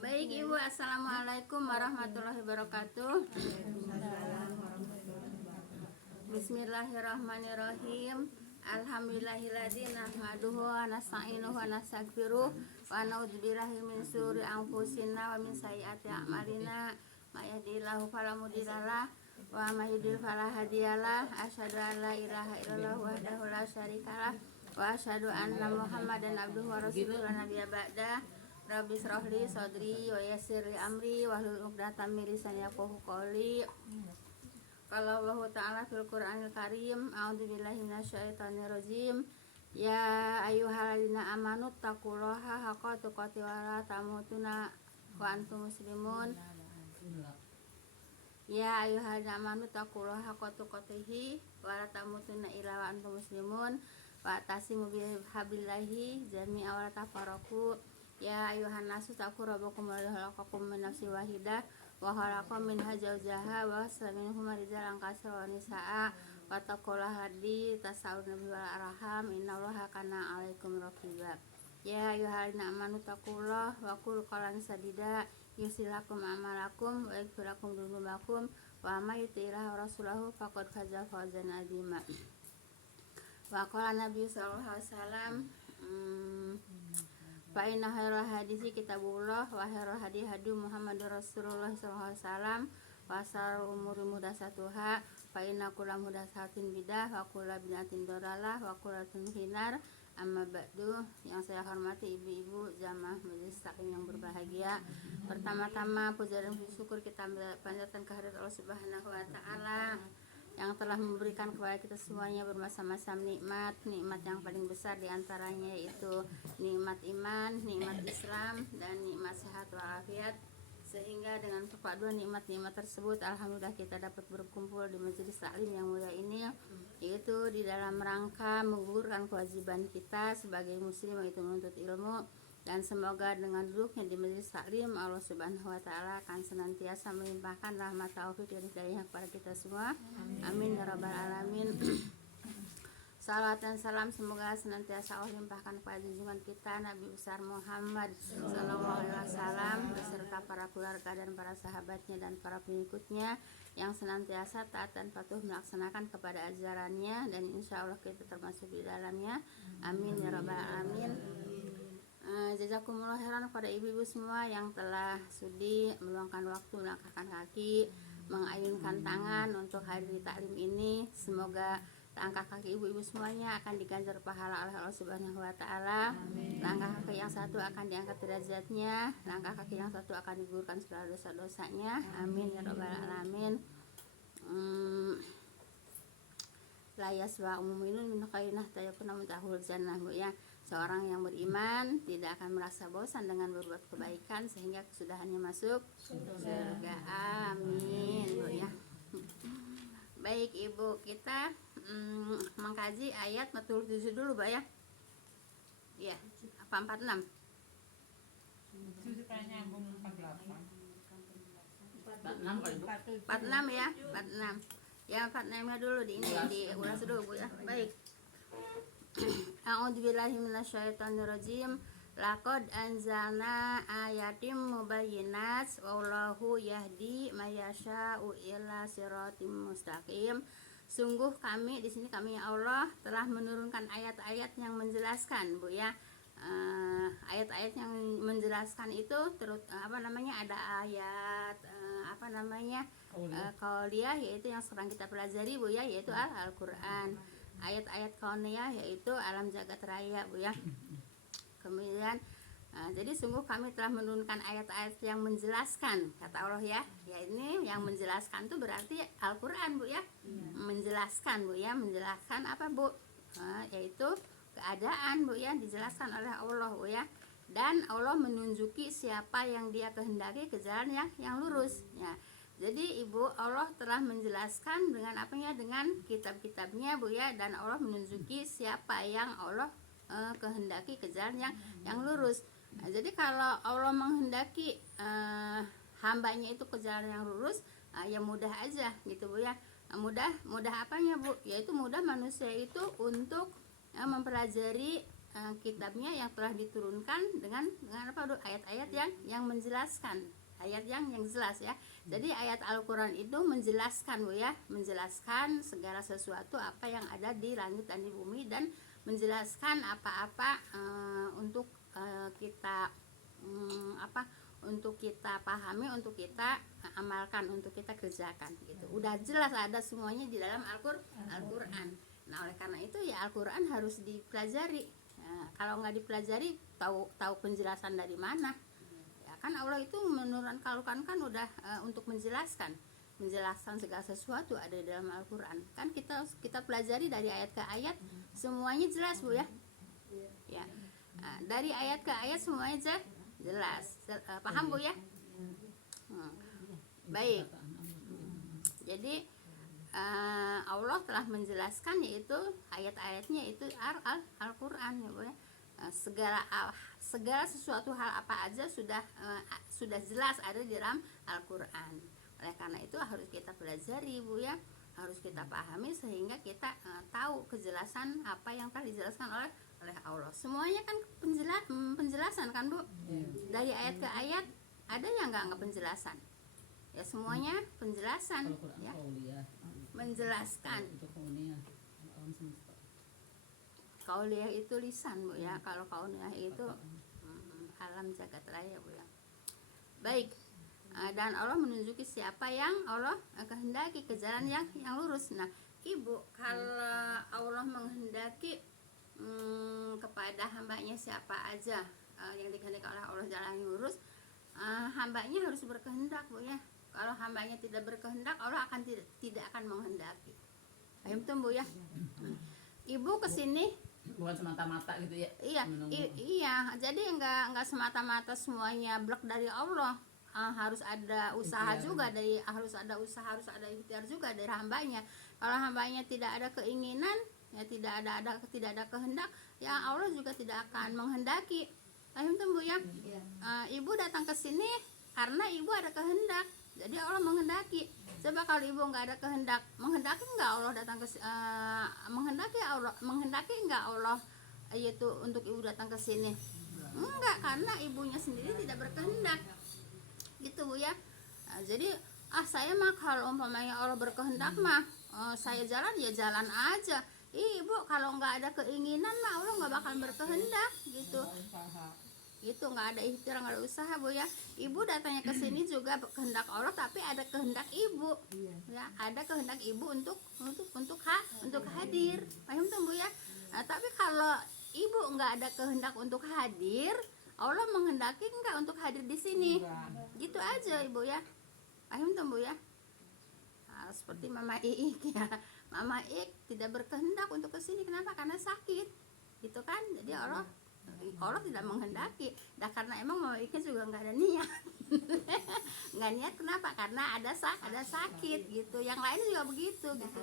Baik Ibu, Assalamualaikum warahmatullahi wabarakatuh. Bismillahirrahmanirrahim. Alhamdulillahilladzi nahmaduhu wa nasta'inuhu wa nastaghfiruh wa na'udzubillahi min syururi anfusina wa min sayyiati a'malina. May yahdihillahu fala mudhillalah wa may yudhlil fala hadiyalah. Asyhadu an la ilaha illallah wahdahu la syarikalah wa asyhadu anna Muhammadan abduhu wa rasuluhu la nabiyya ba'da. Rabbi shrah li sadri wa yassir li amri wahlul 'uqdatam min lisani yafqahu qawli. Qala Allah Ta'ala fil Qur'anil Karim, a'udzubillahi minasyaitonir rajim. Ya ayyuhalladzina amanu taqullaha haqqa tuqatih wa la tamutunna wa antum muslimun. Ya ayyuhalladzina amanu taqullaha haqqa tuqatih wa la tamutunna illa wa antum muslimun. Wa tasimu bihablillahi jami'a wa la tafarraqu. Ya ayyuhan nasu taqu rabbakum alladzi khalaqakum min nafsin wahidah wa khalaqa minha zawjaha wa bassa minhuma rijalan katsiran wa nisaa wattaqullaha alladzi tasaaluna bihi wal arham innallaha kana 'alaikum raqiba. Ya ayyuhalladzina amanu taqullaha wa qulu qawlan sadida yusilakum a'malakum wa yaghfir lakum dzunubakum wa may yuti'illah wa rasulahu faqad faza fawzan 'azima. Wa qala Nabi sallallahu alaihi wasallam, fa inna khairal hadisi kitabullah wa khairal hadi hadi Muhammadur Rasulullah sallallahu alaihi wasallam wa syarrul umuri muhdatsatuha fa inna kulla muhdatsatin bidah wa kulla bid'atin dhalalah wa kulla hinar. Amma ba'du. Yang saya hormati ibu-ibu jamaah majelis taklim yang berbahagia, pertama-tama puja dan puji syukur kita panjatkan kehadirat Allah Subhanahu wa taala yang telah memberikan kepada kita semuanya bermacam-macam nikmat yang paling besar diantaranya yaitu nikmat iman, nikmat Islam, dan nikmat sehat walafiat. Sehingga dengan perpaduan nikmat-nikmat tersebut, alhamdulillah kita dapat berkumpul di majelis taklim yang mulia ini, yaitu di dalam rangka menggugurkan kewajiban kita sebagai muslim, yaitu menuntut ilmu. Dan semoga dengan duduknya di majelis taklim, Allah Subhanahu wa taala akan senantiasa melimpahkan rahmat taufik dan hidayah kepada kita semua. Amin ya rabbal alamin. Salat dan salam semoga senantiasa Allah limpahkan kepada junjungan kita Nabi besar Muhammad sallallahu alaihi wasallam beserta para keluarga dan para sahabatnya dan para pengikutnya yang senantiasa taat dan patuh melaksanakan kepada ajarannya, dan insya Allah kita termasuk di dalamnya. Amin ya rabbal alamin. Jazakumullah khairan kepada ibu-ibu semua yang telah sudi meluangkan waktu, melangkahkan kaki, mengayunkan tangan untuk hadir di taklim ini. Semoga langkah kaki ibu-ibu semuanya akan diganjar pahala oleh Allah Subhanahu wa taala. Langkah kaki yang satu akan diangkat derajatnya, langkah kaki yang satu akan digugurkan segala dosa-dosanya. Amin ya rabbal alamin. La yaswa umuminun min khairinah tayakuna mutahul jannah, Bu ya. Seorang yang beriman tidak akan merasa bosan dengan berbuat kebaikan sehingga kesudahannya masuk surga. Amin, Bu ya. Baik Ibu, kita mengkaji ayat 47 dulu, Bu ya. Iya, apa 46? 46 ya, 46. Ya 46-nya dulu diulas dulu, Bu ya. Baik. A'udzubillahi minasyaitonirrajim. Laqad anzalna ayatim mubayyinat wallahu yahdi may yasha'u ila siratim mustaqim. Sungguh kami di sini kami ya Allah telah menurunkan ayat-ayat yang menjelaskan, Bu ya. Ayat-ayat yang menjelaskan itu ada ayat qauliyah, yaitu yang sedang kita pelajari, Bu ya, yaitu Al-Qur'an. Ayat-ayat kauniyah yaitu alam jagat raya, Bu ya. Kemudian jadi sungguh kami telah menurunkan ayat-ayat yang menjelaskan, kata Allah ya. Ya ini yang menjelaskan itu berarti Al-Qur'an, Bu ya. Menjelaskan, Bu ya, menjelaskan apa, Bu? Yaitu keadaan, Bu ya, dijelaskan oleh Allah, Bu ya. Dan Allah menunjuki siapa yang Dia kehendaki ke jalan yang lurus ya. Jadi Ibu, Allah telah menjelaskan dengan apanya, dengan kitab-kitabnya, Bu ya, dan Allah menunjuki siapa yang Allah kehendaki ke jalan yang lurus. Nah, jadi kalau Allah menghendaki hambanya itu ke jalan yang lurus, ya mudah aja gitu, Bu ya. Mudah apanya Bu? Yaitu mudah manusia itu untuk mempelajari kitabnya yang telah diturunkan dengan apa Bu? Ayat-ayat yang menjelaskan, ayat yang jelas ya. Jadi ayat Al-Qur'an itu menjelaskan Bu ya, menjelaskan segala sesuatu apa yang ada di langit dan di bumi, dan menjelaskan apa-apa untuk kita untuk kita pahami, untuk kita amalkan, untuk kita kerjakan gitu. Udah jelas ada semuanya di dalam Al-Qur'an. Nah, oleh karena itu ya Al-Qur'an harus dipelajari. Nah, kalau nggak dipelajari, tahu penjelasan dari mana? Ya kan Allah itu menurunkan Al-Qur'an kan udah untuk menjelaskan segala sesuatu ada di dalam Al-Qur'an. Kan kita pelajari dari ayat ke ayat, semuanya jelas Bu ya. Ya. Nah, dari ayat ke ayat semuanya jelas. Paham Bu ya? Baik. Jadi Allah telah menjelaskan, yaitu ayat-ayatnya itu Al-Qur'an ya Bu ya. Segala sesuatu hal apa aja sudah jelas ada di dalam Al-Qur'an. Oleh karena itu harus kita pelajari Bu ya, harus kita pahami sehingga kita tahu kejelasan apa yang telah dijelaskan oleh Allah. Semuanya kan penjelasan kan Bu? Dari ayat ke ayat ada yang nggak penjelasan? Ya semuanya penjelasan ya. Menjelaskan. Kauliyah itu lisan Bu ya. Kalau kauliyah itu alam jagat raya Bu ya. Baik. Dan Allah menunjuki siapa yang Allah kehendaki ke jalan yang lurus. Nah, Ibu, kalau Allah menghendaki kepada hambanya siapa aja yang dikehendaki oleh Allah jalan yang lurus, hambanya harus berkehendak Bu ya. Kalau hambanya tidak berkehendak, Allah akan tidak akan menghendaki. Paham tuh Bu ya? Ibu kesini bukan semata-mata gitu ya. Iya, jadi enggak semata-mata semuanya blok dari Allah. Harus ada usaha juga harus ada ikhtiar juga dari hambanya. Kalau hambanya tidak ada keinginan, ya tidak ada kehendak, ya Allah juga tidak akan menghendaki. Paham tuh Bu ya? Ibu datang ke sini karena ibu ada kehendak, jadi Allah menghendaki. Coba kalau ibu nggak ada kehendak, menghendaki nggak Allah datang ke menghendaki nggak Allah yaitu untuk ibu datang ke sini? Enggak, karena ibunya sendiri tidak berkehendak. Gitu Bu ya. Nah, jadi saya mah kalau umpamanya Allah berkehendak mah saya jalan aja. Ibu kalau nggak ada keinginan mah Allah nggak bakal berkehendak gitu. Gitu, nggak ada ikhtiar, nggak ada usaha Bu ya. Ibu datangnya ke sini juga kehendak Allah, tapi ada kehendak ibu ya, ada kehendak ibu untuk hadir. Paham tuh Bu ya? Nah, tapi kalau ibu nggak ada kehendak untuk hadir, Allah menghendaki enggak untuk hadir di sini? Gitu aja Ibu ya. Paham tuh Bu ya? Nah, seperti Mama Iik ya. Mama Iik tidak berkehendak untuk ke sini. Kenapa? Karena sakit. Gitu kan? Jadi Allah tidak menghendaki. Nah, karena emang Mama Iik juga enggak ada niat. Enggak niat kenapa? Karena ada sakit gitu. Yang lain juga begitu gitu.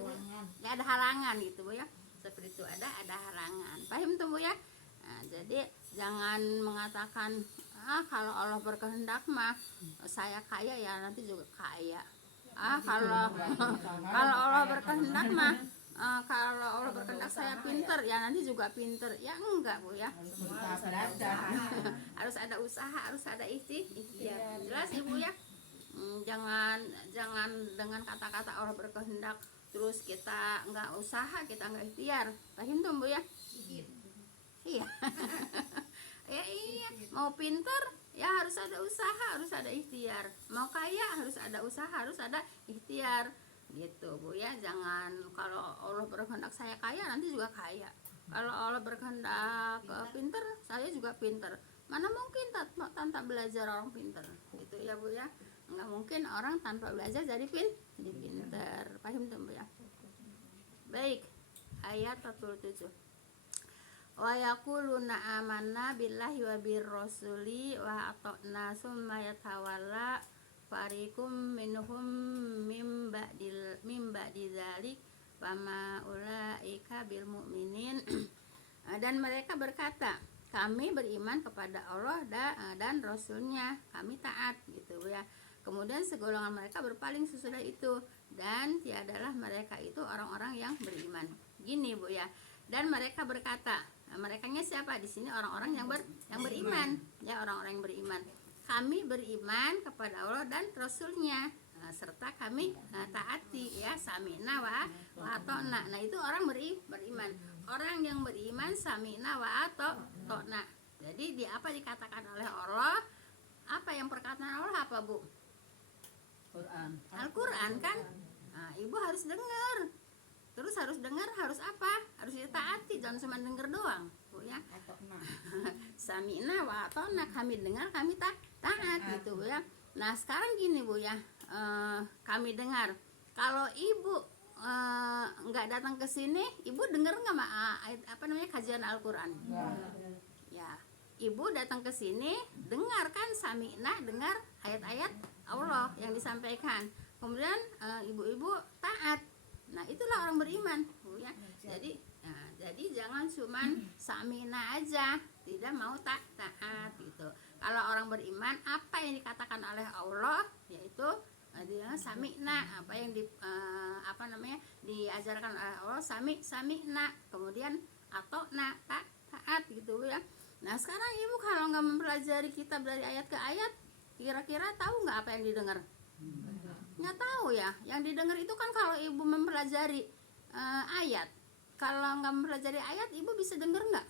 Ya ada halangan gitu Bu ya. Seperti itu ada halangan. Paham tuh Bu ya? Nah, jadi jangan mengatakan kalau Allah berkehendak mah saya kaya ya nanti juga kaya. Kalau Allah berkehendak mah kalau Allah berkehendak saya pinter ya nanti juga pinter. Ya enggak Bu ya. Harus ada usaha, harus ada ikhtiar. Jelas Ibu ya. Jangan dengan kata-kata Allah berkehendak terus kita enggak usaha, kita enggak ikhtiar. Paham tuh Bu ya? Iya. Iya, mau pinter ya harus ada usaha, harus ada ikhtiar. Mau kaya harus ada usaha, harus ada ikhtiar. Gitu Bu ya. Jangan kalau Allah berkehendak saya kaya nanti juga kaya. Kalau Allah berkehendak pinter, saya juga pinter. Mana mungkin tanpa belajar orang pinter. Gitu ya Bu ya. Enggak mungkin orang tanpa belajar jadi pinter. Paham tuh Bu ya? Baik. Ayat 47. Wa yaquluna amanna billahi wa birrasuli wa ata'na summa yatawalla fariqum minhum mim ba'di dzalik wa ma ulaika bil mu'minin. Dan mereka berkata, kami beriman kepada Allah dan Rasulnya, kami taat gitu ya. Kemudian segolongan mereka berpaling sesudah itu. dan tiadalah mereka itu orang-orang yang beriman. Gini Bu ya. Dan mereka berkata, nah, merekanya siapa di sini? Orang-orang yang beriman, ya, orang-orang yang beriman. Kami beriman kepada Allah dan Rasulnya, serta kami taati, ya, sami'na wa ata'na. Nah, itu orang beriman. Orang yang beriman sami'na wa ata'na. Jadi apa dikatakan oleh Allah? Apa yang perkataan Allah apa Bu? Quran. Al-Quran kan. Nah, ibu harus dengar. Terus harus dengar, harus apa? Harus ditaati, jangan cuma dengar doang, Bu ya. Sami'na wa ata'na, kami dengar, kami taat gitu ya. Nah, sekarang gini Bu ya. Kami dengar. Kalau ibu nggak datang ke sini, ibu dengar nggak kajian Al-Quran? Ya, ibu datang ke sini, dengarkan sami'na, dengar ayat-ayat Allah yang disampaikan. Kemudian ibu-ibu taat. Nah, itulah orang beriman, Bu ya. Jadi jangan cuman sami'na aja, tidak mau taat gitu. Kalau orang beriman, apa yang dikatakan oleh Allah yaitu dia sami'na, apa yang diajarkan oleh Allah sami'na, kemudian ata'na, taat gitu ya. Nah, sekarang ibu kalau nggak mempelajari kitab dari ayat ke ayat, kira-kira tahu nggak apa yang didengar? Nggak tahu ya. Yang didengar itu kan kalau ibu mempelajari ayat. Kalau nggak mempelajari ayat, ibu bisa dengar nggak?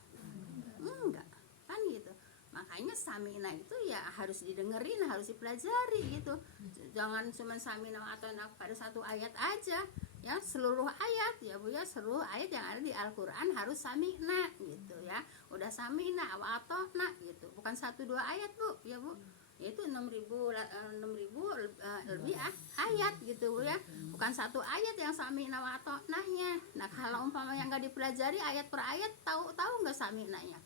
Enggak, kan gitu. Makanya sami'na itu ya harus didengerin, harus dipelajari gitu. Jangan cuma sami'na atau pada satu ayat aja, ya, seluruh ayat ya Bu ya, seluruh ayat yang ada di Al-Quran harus sami'na gitu ya. Udah sami'na atau gitu, bukan 1-2 ayat Bu ya Bu. Itu 6.000 lebih ayat gitu Bu ya. Bukan satu ayat yang sami'na wa ata'nanya. Nah, kalau umpamanya nggak dipelajari ayat per ayat, tahu nggak sami'nanya?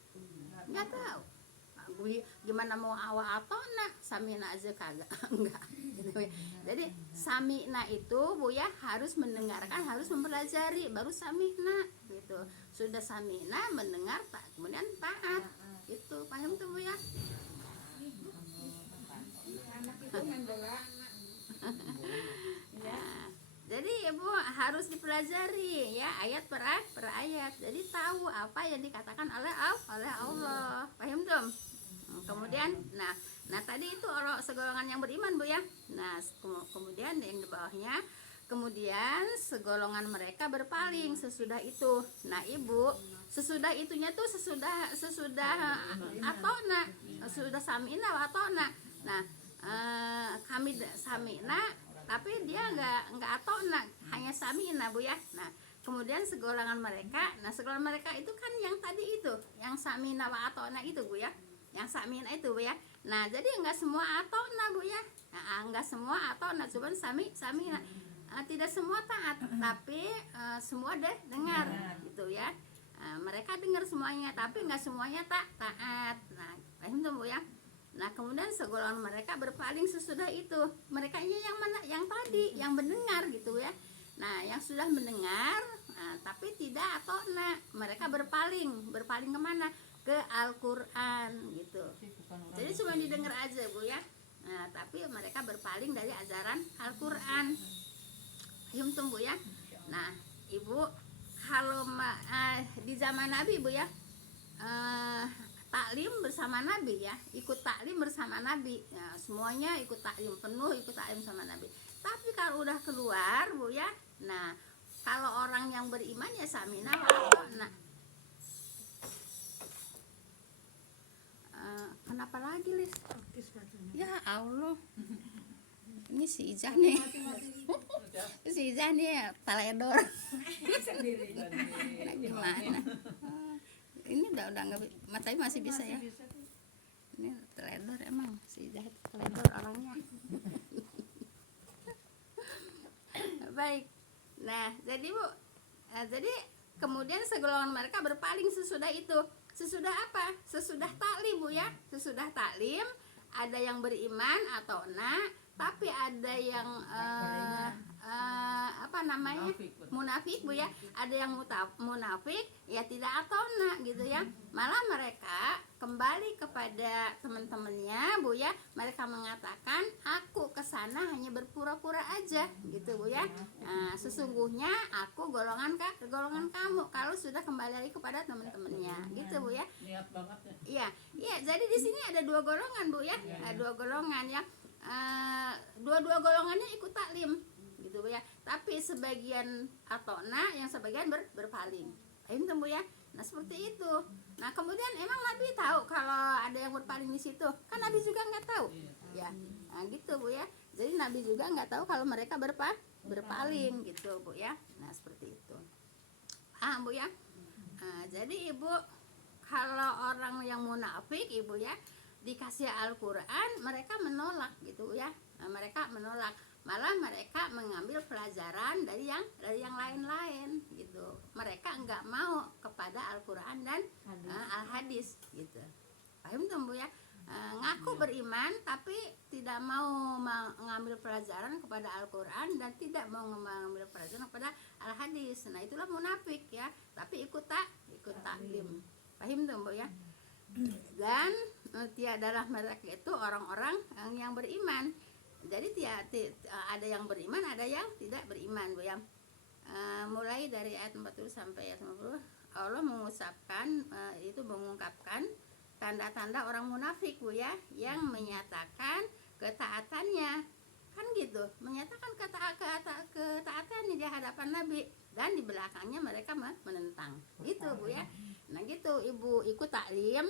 Nggak tahu. Gimana mau awa ata'na, sami'na aja kagak. Enggak gitu ya. Jadi sami'na itu Bu ya harus mendengarkan, harus mempelajari, baru sami'na gitu. Sudah sami'na, mendengar, kemudian taat. Itu paham tuh Bu ya? Jadi ibu harus dipelajari ya ayat per ayat. Jadi tahu apa yang dikatakan oleh Allah. Paham tuh? Kemudian, nah tadi itu orang segolongan yang beriman Bu ya. Nah, kemudian yang di bawahnya, kemudian segolongan mereka berpaling sesudah itu. Nah, ibu, sesudah itunya tuh sesudah atona, sudah sami'na wa atona. Nah, kami sami'na, tapi dia nggak atona, hanya sami'na Bu ya. Nah, kemudian segolongan mereka, itu kan yang tadi itu, yang sami'na wa atona itu Bu ya. Yang sami'na itu Bu ya. Nah, jadi nggak semua atona Bu ya. Nah, nggak semua atona, cuma sami'na. Tidak semua taat, tapi semua dengar gitu ya. Mereka dengar semuanya, tapi nggak semuanya taat. Nah, paham tuh Bu ya. Nah, kemudian segolongan mereka berpaling sesudah itu. Mereka ini yang mana? Yang tadi, yang mendengar gitu ya. Nah, yang sudah mendengar, tapi tidak atona, mereka berpaling kemana? Ke Al-Quran gitu. Jadi cuma didengar aja Bu ya. Nah, tapi mereka berpaling dari ajaran Al-Quran. Yumtum Bu ya. Nah, ibu kalau di zaman Nabi Bu ya, taklim bersama Nabi ya, ikut taklim bersama Nabi ya, semuanya ikut taklim penuh, ikut taklim sama Nabi. Tapi kalau udah keluar Bu ya, nah kalau orang yang beriman ya sami'na wa ata'na. Kenapa lagi Lis? Ya Allah, ini si Ijah nih. Si Ijah nih taledor. Nah, gimana? Ini udah nggak, matanya masih bisa ya. Ini teledor emang, si Ijah teledor orangnya. Baik. Nah, jadi Bu, jadi kemudian segolongan mereka berpaling sesudah itu. Sesudah apa? Sesudah taklim Bu ya. Sesudah taklim ada yang beriman atau tapi ada yang apa namanya, munafik Bu ya, ada yang munafik ya tidak atona gitu ya, malah mereka kembali kepada teman-temannya Bu ya, mereka mengatakan aku kesana hanya berpura-pura aja gitu Bu ya. Sesungguhnya aku golongan kamu kalau sudah kembali lagi kepada teman-temannya gitu Bu ya. Niat banget ya. Iya, iya. Jadi di sini ada dua golongan Bu ya, dua golongan ya. Dua-dua golongannya ikut taklim, gitu Bu ya. Tapi sebagian atona, yang sebagian berpaling. Paham tuh Bu ya? Nah seperti itu. Nah kemudian emang Nabi tahu kalau ada yang berpaling di situ? Kan Nabi juga nggak tahu, ya. Nah gitu Bu ya. Jadi Nabi juga nggak tahu kalau mereka berpaling, gitu Bu ya. Nah seperti itu. Bu ya. Jadi Ibu, kalau orang yang munafik Ibu ya, dikasih Al-Quran mereka menolak gitu ya. Mereka menolak, malah mereka mengambil pelajaran dari yang lain-lain gitu. Mereka enggak mau kepada Al-Quran dan Al-Hadis gitu. Paham tuh Bu ya? Ngaku beriman tapi tidak mau mengambil pelajaran kepada Al-Quran dan tidak mau mengambil pelajaran kepada Al-Hadis. Nah itulah munafik ya. Tapi ikut taklim. Paham tuh Bu ya? Dan tiadalah mereka itu orang-orang yang beriman. Jadi ada yang beriman, ada yang tidak beriman Bu ya. Mulai dari ayat 40 sampai ayat 50 Allah mengungkapkan tanda-tanda orang munafik Bu ya, yang menyatakan ketaatannya, kan gitu, menyatakan ketaatannya di hadapan Nabi dan di belakangnya mereka menentang gitu Bu ya. Nah gitu Ibu, ikut taklim,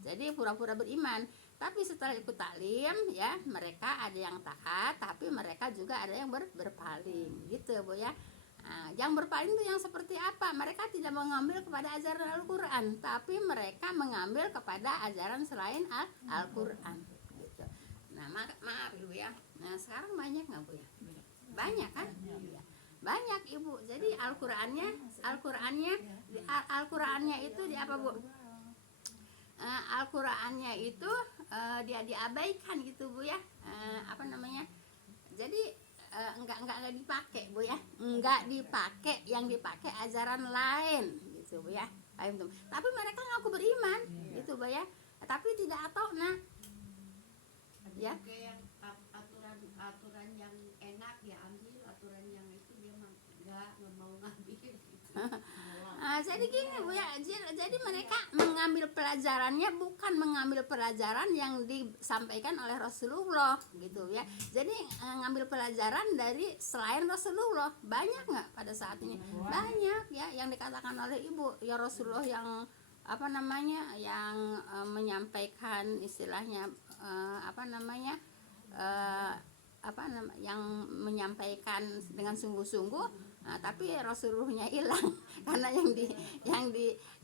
jadi pura-pura beriman, tapi setelah ikut taklim ya mereka ada yang taat, tapi mereka juga ada yang berpaling gitu Bu ya. Yang berpaling itu yang seperti apa? Mereka tidak mengambil kepada ajaran Al-Quran, tapi mereka mengambil kepada ajaran selain Al-Quran gitu. Nah maaf Ibu ya. Nah sekarang banyak nggak Bu ya? Banyak kan? Ya. Banyak Ibu. Jadi Al-Qurannya itu di apa Bu? Al-Qurannya itu dia diabaikan gitu Bu ya. Apa namanya? Jadi enggak dipakai Bu ya. Enggak dipakai, yang dipakai ajaran lain gitu Bu ya. Tapi mereka ngaku beriman gitu Bu ya. Tapi tidak atona. Ya. Aturan yang enak ya ambil, aturan yang itu dia nggak mau ngambil. Jadi gini Bu ya, jadi mereka mengambil pelajarannya bukan mengambil pelajaran yang disampaikan oleh Rasulullah gitu ya. Jadi ngambil pelajaran dari selain Rasulullah. Banyak nggak pada saat ini? Banyak ya yang dikatakan oleh Ibu ya, Rasulullah yang apa namanya, yang menyampaikan istilahnya yang menyampaikan dengan sungguh-sungguh. Tapi Rasulullahnya hilang karena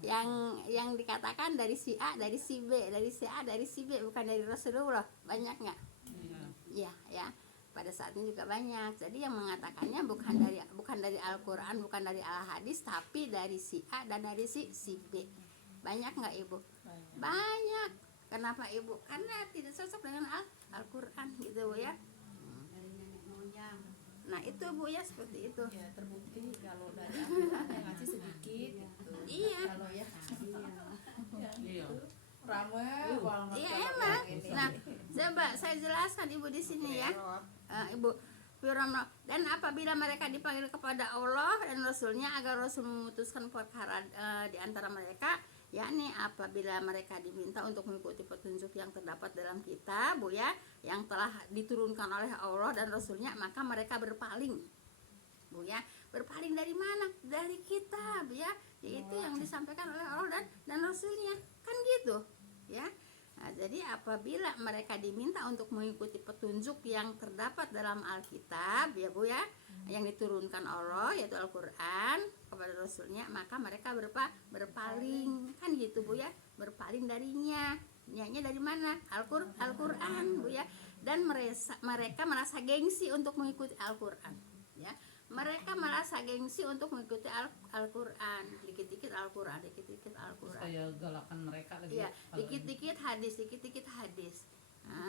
yang dikatakan dari si A, dari si B, dari si A, dari si B, bukan dari Rasulullah. Banyak nggak? Iya ya. Pada saat ini juga banyak. Jadi yang mengatakannya bukan dari Al-Quran, bukan dari Al-Hadis, tapi dari si A dan dari si B. Banyak nggak Ibu? Banyak. Kenapa Ibu? Karena tidak cocok dengan Al-Quran gitu Bu ya. Dari nenek moyang. Nah itu Bu ya, seperti itu. Ya terbukti kalau dari Al-Quran yang ngasih sedikit gitu. Iya. Kalau ya Iya. ramai banget. Iya kalau emang. yang ini. Nah coba saya jelaskan Ibu di sini ya. Ibu firman, dan apabila mereka dipanggil kepada Allah dan Rasulnya agar Rasul memutuskan perkara di antara mereka, yakni apabila mereka diminta untuk mengikuti petunjuk yang terdapat dalam kitab Bu ya, yang telah diturunkan oleh Allah dan Rasulnya, maka mereka berpaling Bu ya. Berpaling dari mana? Dari kitab ya, yaitu yang disampaikan oleh Allah dan Rasulnya, kan gitu ya. Nah, jadi apabila mereka diminta untuk mengikuti petunjuk yang terdapat dalam Alkitab ya Bu ya, yang diturunkan Allah yaitu Al-Quran kepada Rasulnya, maka mereka berpaling, kan gitu Bu ya, berpaling darinya. Niatnya dari mana? Al-Quran Bu ya. Dan mereka merasa gengsi untuk mengikuti Al-Quran ya. Mereka merasa gengsi untuk mengikuti Al-Quran, dikit-dikit Al-Quran, dikit-dikit Al-Quran. Kayak galakan mereka lagi. Iya, dikit-dikit hadis, dikit-dikit hadis.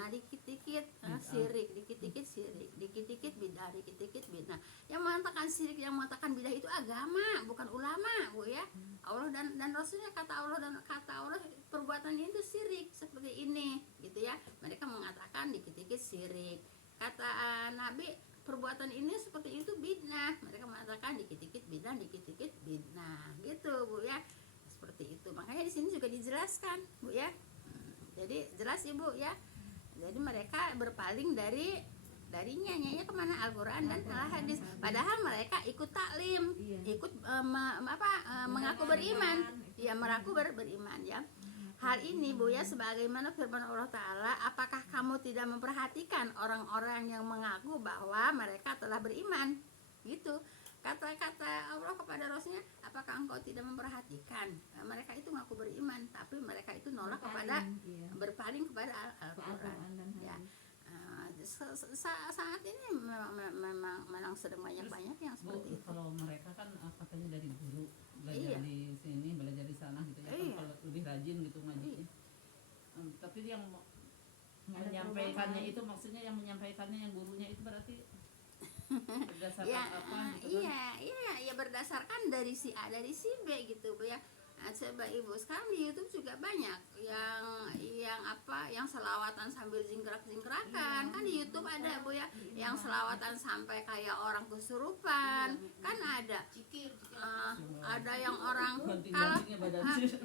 Dikit-dikit syirik, dikit-dikit syirik, dikit-dikit bidah, dikit-dikit bidah. Yang mengatakan syirik, yang mengatakan bidah itu agama, bukan ulama, Bu ya. Allah dan Rasulnya, kata Allah perbuatan ini itu syirik seperti ini, gitu ya. Mereka mengatakan dikit-dikit syirik. Kata Nabi, perbuatan ini seperti itu bidah. Mereka mengatakan dikit-dikit bidah, dikit-dikit bidah, gitu Bu ya. Seperti itu. Makanya di sini juga dijelaskan, Bu ya. Jadi jelas Ibu ya. Jadi mereka berpaling darinya kemana, Al-Quran dan Al-Hadis. Padahal mereka ikut taklim, ikut mengaku beriman, ya mengaku beriman ya. Hal ini Bu ya, sebagaimana firman Allah Ta'ala, apakah kamu tidak memperhatikan orang-orang yang mengaku bahwa mereka telah beriman, gitu. Kata-kata Allah kepada Rasulnya, apakah engkau tidak memperhatikan mereka itu mengaku beriman, tapi mereka itu nolak kepada berpaling kepada Al-Quran ya. Saat ini memang sedang banyak yang seperti itu. Kalau mereka kan katanya dari guru, belajar di sini, belajar di sana gitu ya, kan kalau lebih rajin gitu ngajinya. Tapi yang menyampaikannya itu, maksudnya yang menyampaikannya yang gurunya itu berarti berdasarkan apa gitu kan? Iya, berdasarkan dari si A dari si B gitu Bu ya. Coba Ibu, sekarang di YouTube juga banyak yang selawatan sambil jingkrak-jingkrakan. Kan di YouTube ada Bu ya, yang selawatan sampai kayak orang kesurupan. Kan ada. Ada yang orang,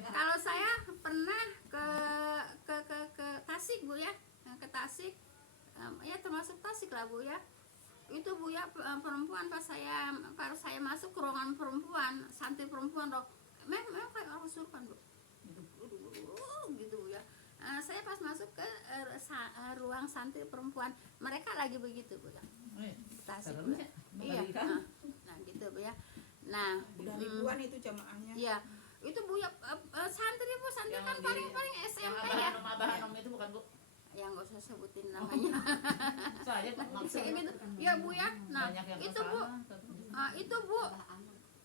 kalau saya pernah ke Tasik Bu ya. Ke Tasik, ya termasuk Tasik lah Bu ya. Itu Bu ya, perempuan pas saya masuk ke ruangan perempuan, santri perempuan memang kayak orang kesurupan Bu, gitu Bu ya. Saya pas masuk ke ruang santri perempuan, mereka lagi begitu Bu ya. Tasik Bu ya. Iya. Nah gitu Bu ya. Nah udah ribuan itu jamaahnya. Iya. Itu Bu ya, santri kan paling SMP ya. Abah-abah itu bukan Bu? Yang nggak usah sebutin namanya. Saya maksudnya ya Bu ya. Nah itu Bu,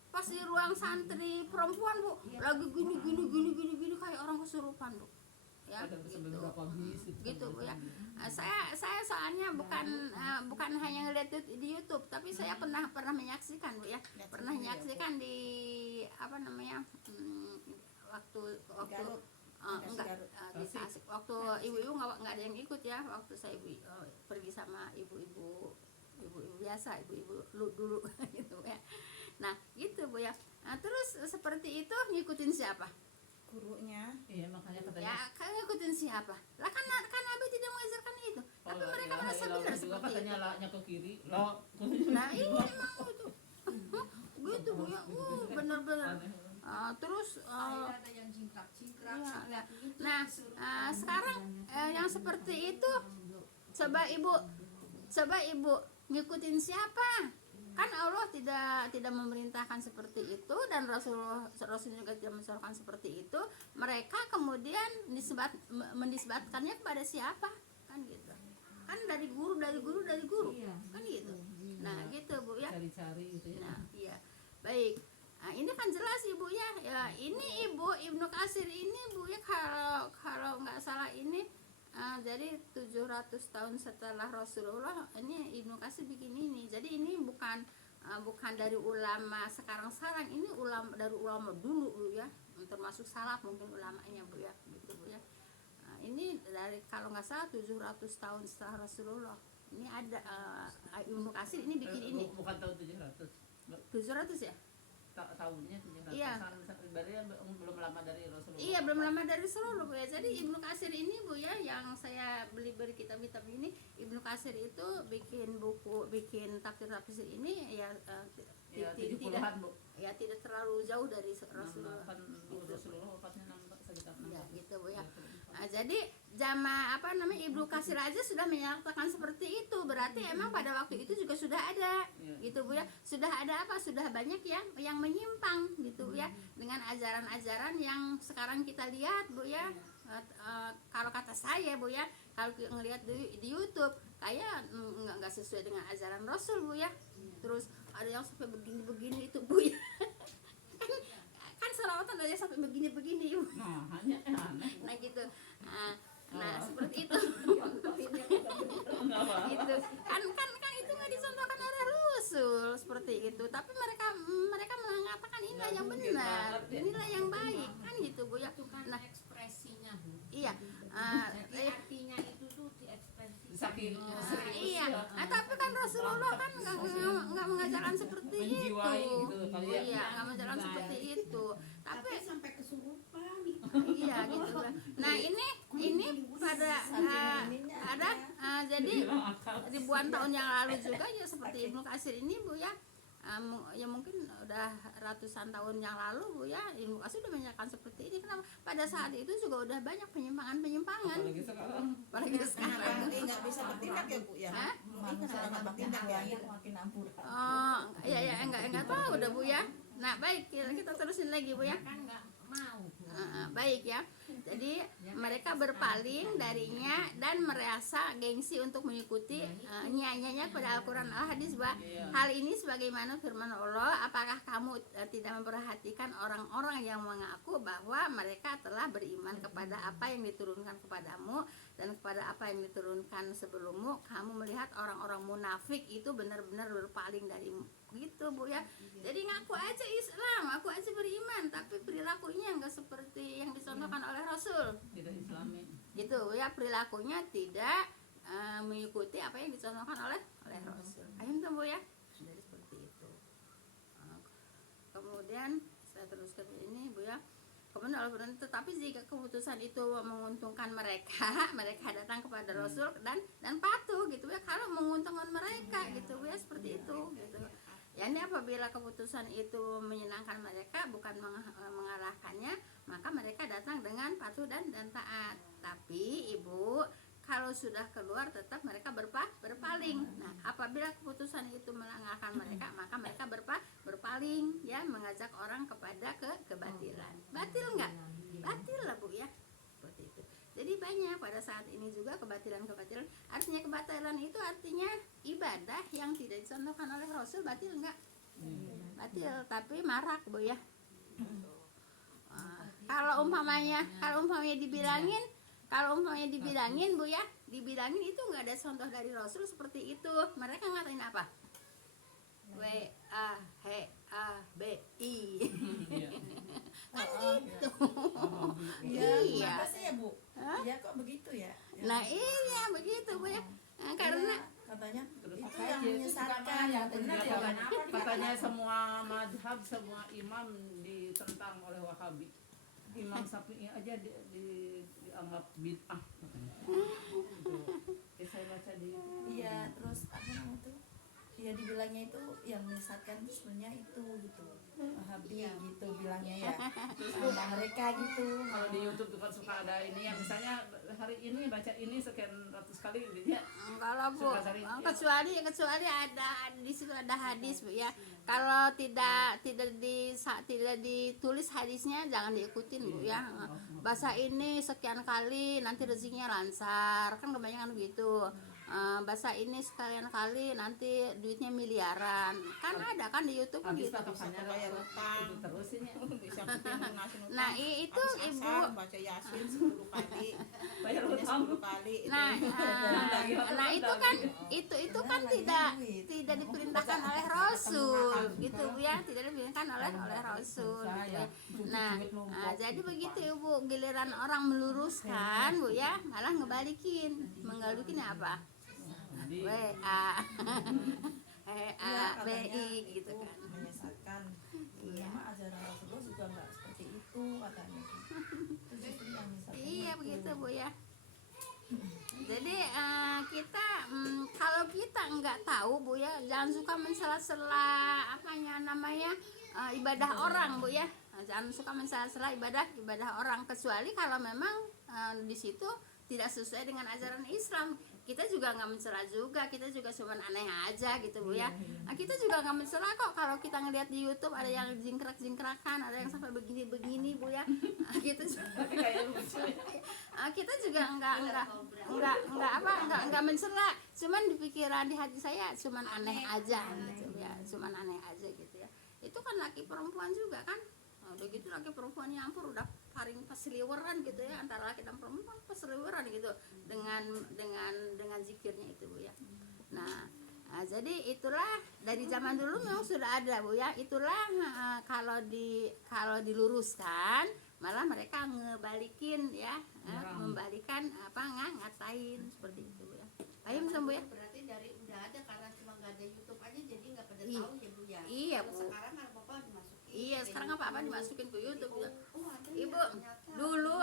pas di ruang santri perempuan Bu, lagi gini kayak orang kesurupan Bu ya, gitu Bu ya. Saya soalnya bukan hanya ngeliat di YouTube, tapi saya pernah menyaksikan Bu ya, pernah menyaksikan di waktu di Tasik, waktu ibu-ibu nggak ada yang ikut ya, waktu saya pergi sama ibu-ibu biasa, ibu-ibu dulu gitu ya. Nah gitu Bu ya. Nah, terus seperti itu ngikutin siapa? Gurunya. Iya, makanya katanya. Ya kan ngikutin siapa? Lah kan Nabi tidak mengajarkan itu. Tapi mereka merasa benar seperti katanya itu. Katanya ke kiri. Loh. Nah iya emang itu. Gitu Bu ya. Benar-benar. Terus ada yang jingkrak-jingkrak. ya. Nah, sekarang yang seperti itu coba ibu ngikutin siapa? Kan Allah tidak memerintahkan seperti itu, dan Rasul juga tidak mensuruhkan seperti itu. Mereka kemudian menisbatkannya kepada siapa? Kan gitu. Kan dari guru kan gitu. Nah gitu Bu ya. Cari-cari gitu ya. Nah iya. Baik. Nah, ini kan jelas Ibu ya. Ya, ini Ibnu Katsir ini Bu ya, kalau nggak salah ini jadi 700 tahun setelah Rasulullah ini Ibnu Katsir bikin ini. Jadi ini bukan dari ulama sekarang, ini dari ulama dulu Bu ya. Termasuk salaf mungkin ulamanya Bu ya, gitu Bu ya. Ini dari kalau nggak salah 700 tahun setelah Rasulullah. Ini ada Ibnu Katsir ini bikin ini. Bukan tahun 700. 700 ya? Tahunnya 700. Iya. Berarti belum lama dari Rasulullah. Iya, belum lama dari Rasulullah Bu ya. Jadi Ibnu Katsir ini Bu ya, yang saya beli kitab-kitab ini, Ibnu Katsir itu bikin tafsir ini ya, tidak Bu. Ya tidak terlalu jauh dari Rasulullah. Rasulullah wafatnya sekitar 6. Ya, gitu Bu ya. Nah, jadi Ibnu Katsir aja sudah menyatakan seperti itu, berarti emang pada waktu itu juga sudah ada, gitu Bu ya. Sudah ada sudah banyak yang menyimpang gitu ya, dengan ajaran-ajaran yang sekarang kita lihat Bu ya. Kalau kata saya Bu ya, kalau ngelihat di YouTube kayak nggak sesuai dengan ajaran Rasul Bu ya. Terus ada yang sampai begini-begini itu Bu ya. kan selawatan aja sampai begini-begini. Nah, hanya aneh. Nah gitu. Nah seperti itu. inilah yang benar, inilah yang baik kan gitu Bu ya. Itu kan Nah, ekspresinya Bu. iya. Jadi artinya itu tuh diekspresikan. Saking serius Iya, ya. tapi kan Rasulullah kan nggak mengajarkan seperti itu. Menjiwai gitu kali ya. Iya, nggak mengajarkan seperti itu. Tapi Tapi sampai kesurupan gitu. iya gitu kan. Nah ini pada ada jadi Hilang akal. ribuan tahun yang lalu juga ya seperti Ibnu Katsir ini Bu ya. Ya mungkin udah ratusan tahun yang lalu Bu ya, Ibnu Katsir udah menyatakan seperti ini. Kenapa? Pada saat itu juga udah banyak penyimpangan-penyimpangan. Apalagi sekarang. Apalagi sekarang. Kenapa nggak bisa bertindak ya Bu ya? Hah? Kenapa nggak bertindak ya? makin ampuran. Oh, ya enggak tahu udah Bu ya. Nah, baik kita terusin lagi Bu ya. Kan nggak mau Bu. Baik ya. Jadi mereka berpaling darinya dan merasa gengsi untuk mengikuti nyanyiannya pada Al-Quran Al-Hadis bahwa hal ini sebagaimana firman Allah, apakah kamu tidak memperhatikan orang-orang yang mengaku bahwa mereka telah beriman kepada apa yang diturunkan kepadamu dan kepada apa yang diturunkan sebelummu, kamu melihat orang-orang munafik itu benar-benar berpaling darimu gitu Bu ya. Jadi ngaku aja Islam, aku aja beriman, tapi perilakunya enggak seperti yang dicontohkan oleh Rasul Tidak Islami. gitu ya, perilakunya tidak mengikuti apa yang dicontohkan oleh Rasul. Paham tuh Bu ya? Jadi seperti itu. Kemudian saya teruskan ini Bu ya. Kemudian Allah berkata, tetapi jika keputusan itu menguntungkan mereka, mereka datang kepada Rasul dan patuh gitu ya. Kalau menguntungkan mereka gitu ya, seperti itu gitu. Ya ini apabila keputusan itu menyenangkan mereka, bukan mengalahkannya, maka mereka datang dengan patuh dan taat. Tapi Ibu, kalau sudah keluar tetap mereka berpaling. Nah, apabila keputusan itu mengalahkan mereka, maka mereka berpaling ya, mengajak orang kepada kebatilan. Batil enggak? Batil lah Bu ya. Seperti itu. Jadi banyak pada saat ini juga kebatilan-kebatilan. Artinya kebatilan itu artinya ibadah yang tidak dicontohkan oleh Rasul, batil enggak? Batil, tapi marak Bu ya. Kalau umpamanya dibilangin Bu ya, dibilangin itu enggak ada contoh dari Rasul seperti itu. Mereka ngatain apa? W A H A B I. Kan gitu. Iya. Iya. Kenapa sih ya Bu? Hah? Iya kok begitu ya? Nah iya begitu Bu ya. Karena katanya Terus itu apa yang aja? menyesatkan yang benar benar ya ya, Pak? Katanya semua madhab, semua imam ditentang oleh Wahabi. Imam Syafi'i aja dianggap bid'ah katanya. Saya baca di Iya, terus apa namanya tuh? Iya dibilangnya itu yang menyesatkan itu sebenarnya itu gitu. Wahabi gitu bilangnya ya. Sama mereka gitu. kalau di YouTube tuh kan suka ada ini yang misalnya hari ini baca ini sekian ratus kali gitu ya. kalau Bu, kecuali ada di situ ada hadis Bu ya. Kalau tidak ditulis hadisnya jangan diikutin Bu ya. Bahasa ini sekian kali nanti rezekinya lancar, kan kebanyakan begitu. Bahasa ini sekalian kali nanti duitnya miliaran, kan ada kan di YouTube Habis gitu. patokannya bayar utang. itu terus ini Bisa kita lunasin utang. Nah itu Habis Ibu, asar, baca Yasin 10 kali. bayar Ini utang. 10 kali. nah itu kan tidak diperintahkan oleh Rasul gitu Bu ya, tidak diperintahkan oleh Rasul gitu ya. Nah, jadi begitu Ibu, giliran orang meluruskan Bu ya, malah ngebalikin apa? Jadi W A B I Katanya gitu itu kan. menyesatkan. Iya. Memang ajaran Rasulullah juga nggak seperti itu katanya. Itu justru yang menyesatkan Iya itu. begitu Bu ya. Jadi kita kalau kita nggak tahu Bu ya, jangan suka mencela-cela ibadah orang Bu ya. Jangan suka mencela-cela ibadah orang, kecuali kalau memang di situ tidak sesuai dengan ajaran Islam. Kita juga nggak mencela juga, kita juga cuma aneh aja gitu Bu ya. Kita juga nggak mencela kok kalau kita ngeliat di YouTube ada yang jingkrak-jingkrakan, ada yang sampai begini-begini Bu ya. Kita juga kayak lucu ya. kita juga nggak mencela, cuman di pikiran di hati saya cuman aneh aja gitu ya, cuman aneh aja gitu ya. Itu kan laki perempuan juga kan. Udah gitu laki perempuan nyampur udah paling paseliweran gitu ya, antara laki dan perempuan paseliweran gitu dengan zikirnya itu Bu ya. Nah Nah, jadi itulah dari zaman dulu memang sudah ada Bu ya. Itulah kalau diluruskan malah mereka ngebalikin ya, membalikan ngatain seperti itu Bu ya. Paham Bu ya? Berarti dari udah ada karena cuma nggak ada YouTube aja jadi nggak pada Iya. tahu ya Bu ya. Iya, Kalau Bu. sekarang apa-apa dimasukin. Iya, ke sekarang apa-apa dimasukin ke YouTube Bu. Oh, ada Ibu, ya, ternyata. dulu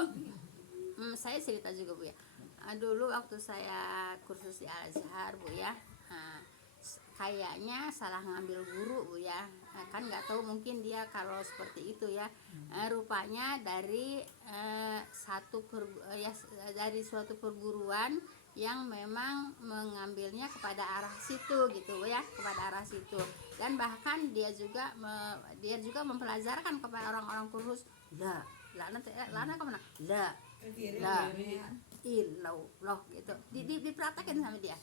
saya cerita juga Bu ya. Dulu waktu saya kursus di Al Azhar Bu ya, kayaknya salah ngambil guru Bu ya. Kan nggak tahu mungkin dia kalau seperti itu ya. Rupanya dari dari suatu perguruan yang memang mengambilnya kepada arah situ gitu Bu ya, kepada arah situ. Dan bahkan dia juga mempelajarkan kepada orang-orang kursus lana kemana la illallah gitu dipraktekin sama dia.